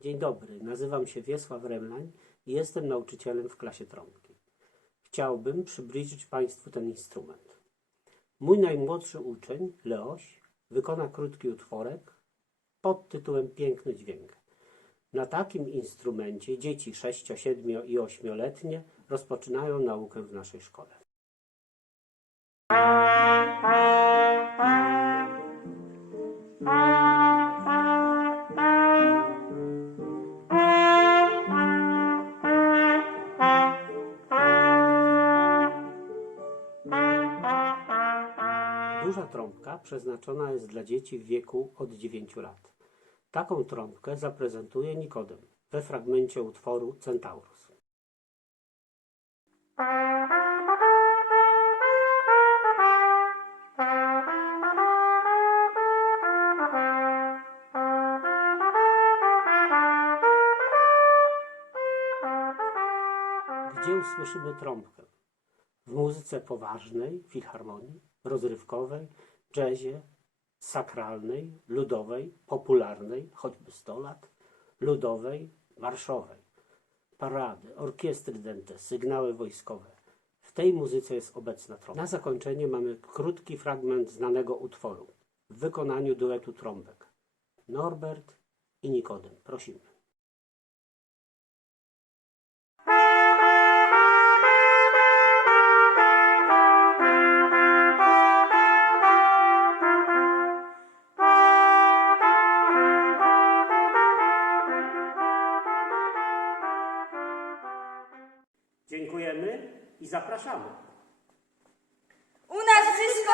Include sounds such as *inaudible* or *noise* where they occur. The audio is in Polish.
Dzień dobry, nazywam się Wiesław Remlań i jestem nauczycielem w klasie trąbki. Chciałbym przybliżyć Państwu ten instrument. Mój najmłodszy uczeń, Leoś, wykona krótki utworek pod tytułem Piękny dźwięk. Na takim instrumencie dzieci 6, 7 i 8-letnie rozpoczynają naukę w naszej szkole. *laughs* Duża trąbka przeznaczona jest dla dzieci w wieku od 9 lat. Taką trąbkę zaprezentuje Nikodem we fragmencie utworu Centaurus. Gdzie usłyszymy trąbkę? W muzyce poważnej, filharmonii, rozrywkowej, jazzie, sakralnej, ludowej, popularnej, choćby 100 lat, ludowej, marszowej, parady, orkiestry dęte, sygnały wojskowe. W tej muzyce jest obecna trąbka. Na zakończenie mamy krótki fragment znanego utworu w wykonaniu duetu trąbek. Norbert i Nikodem. Prosimy. dziękujemy i zapraszamy. U nas wszystko